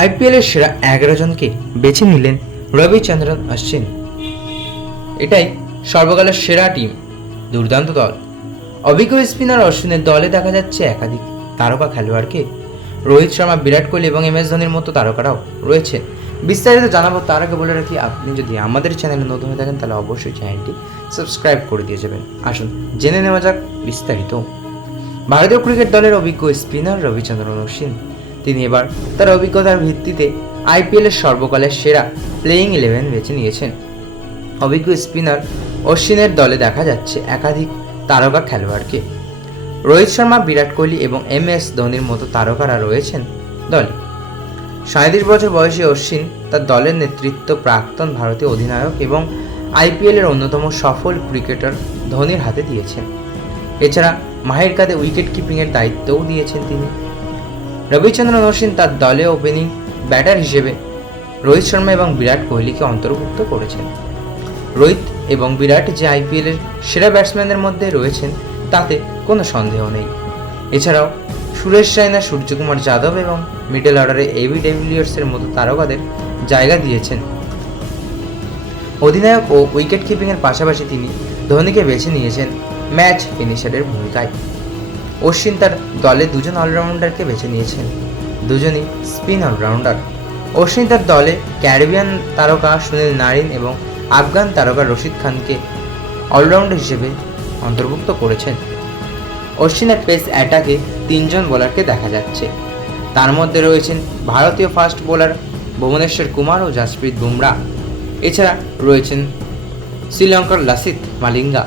আইপিএলের সেরা এগারো জনকে বেছে নিলেন রবিচন্দ্রন অশ্বিন এটাই সর্বকালের সেরা টিম, দুর্দান্ত দল। অভিজ্ঞ স্পিনার অশ্বিনের দলে দেখা যাচ্ছে একাধিক তারকা খেলোয়াড়কে। রোহিত শর্মা, বিরাট কোহলি এবং এম এস ধোনির মতো তারকারাও রয়েছে। বিস্তারিত জানাব তার আগে বলে রাখি, আপনি যদি আমাদের চ্যানেলে নতুন হয়ে থাকেন, তাহলে অবশ্যই চ্যানেলটি সাবস্ক্রাইব করে দিয়ে যাবেন। আসুন, জেনে নেওয়া যাক বিস্তারিত। ভারতীয় ক্রিকেট দলের অভিজ্ঞ স্পিনার রবিচন্দ্রন অশ্বিন তিনি এবার তার অভিজ্ঞতার ভিত্তিতে আইপিএলের সর্বকালের সেরা প্লেয়িং ইলেভেন বেছে নিয়েছেন। অভিজ্ঞ স্পিনার অশ্বিনের দলে দেখা যাচ্ছে একাধিক তারকা খেলোয়াড়কে। রোহিত শর্মা, বিরাট কোহলি এবং এম এস ধোনির মতো তারকারা রয়েছেন দলে। সাঁত্রিশ বছর বয়সী অশ্বিন তার দলের নেতৃত্ব প্রাক্তন ভারতীয় অধিনায়ক এবং আইপিএলের অন্যতম সফল ক্রিকেটার ধোনির হাতে দিয়েছেন। এছাড়া মাহের কাঁধে উইকেট কিপিংয়ের দায়িত্বও দিয়েছেন তিনি। রবিচন্দ্রন অশ্বিন তার দলে ওপেনিং ব্যাটার হিসেবে রোহিত শর্মা এবং বিরাট কোহলিকে অন্তর্ভুক্ত করেছেন। রোহিত এবং বিরাট যে আইপিএলের সেরা ব্যাটসম্যানদের মধ্যে রয়েছেন, তাতে কোনো সন্দেহ নেই। এছাড়াও সুরেশ রায়না, সূর্যকুমার যাদব এবং মিডল অর্ডারে এবি ডেভিলিয়ার্সের মতো তারকাদের জায়গা দিয়েছেন। অধিনায়ক ও উইকেট কিপিংয়ের পাশাপাশি তিনি ধোনিকে বেছে নিয়েছেন ম্যাচ ফিনিশারের ভূমিকায়। অশ্বিন তার দলে দুজন অলরাউন্ডারকে বেছে নিয়েছেন। দুজনই স্পিন অলরাউন্ডার। অশ্বিন তার দলে ক্যারিবিয়ান তারকা সুনীল নারিন এবং আফগান তারকা রশিদ খানকে অলরাউন্ডার হিসেবে অন্তর্ভুক্ত করেছেন। অশ্বিনের পেস অ্যাটাকে তিনজন বোলারকে দেখা যাচ্ছে। তার মধ্যে রয়েছেন ভারতীয় ফাস্ট বোলার ভুবনেশ্বর কুমার ও জাসপ্রীত বুমরা। এছাড়া রয়েছেন শ্রীলঙ্কার লাসিত মালিঙ্গা।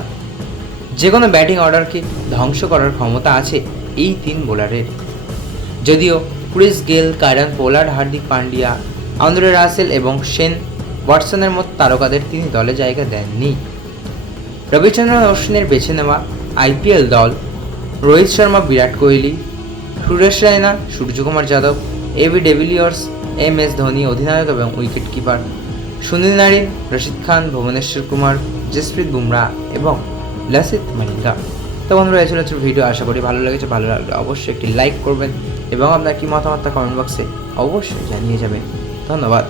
যে কোনো ব্যাটিং অর্ডারকে ধ্বংস করার ক্ষমতা আছে এই তিন বোলারের। যদিও Chris Gayle, Kieron Pollard, Hardik Pandya, Andre Russell এবং সেন ওয়াটসনের মতো তারকাদের তিনি দলে জায়গা দেননি। রবিচন্দ্রন অশ্বিনের বেছে নেওয়া আইপিএল দল, Rohit Sharma, Virat Kohli, Suresh Raina, Suryakumar Yadav AB de Villiers M S Dhoni অধিনায়ক এবং wicket keeper Sunil Narine, Rashid Khan, Bhuvneshwar Kumar, Jasprit Bumrah এবং লাসিত মালিঙ্গা তো বন্ধুরা, এই ছিল ভিডিও। আশা করি ভালো লেগেছে। ভালো লাগলে অবশ্যই একটি লাইক করবেন এবং আপনার কি মতামতটা কমেন্ট বক্সে অবশ্যই জানিয়ে যাবেন। ধন্যবাদ।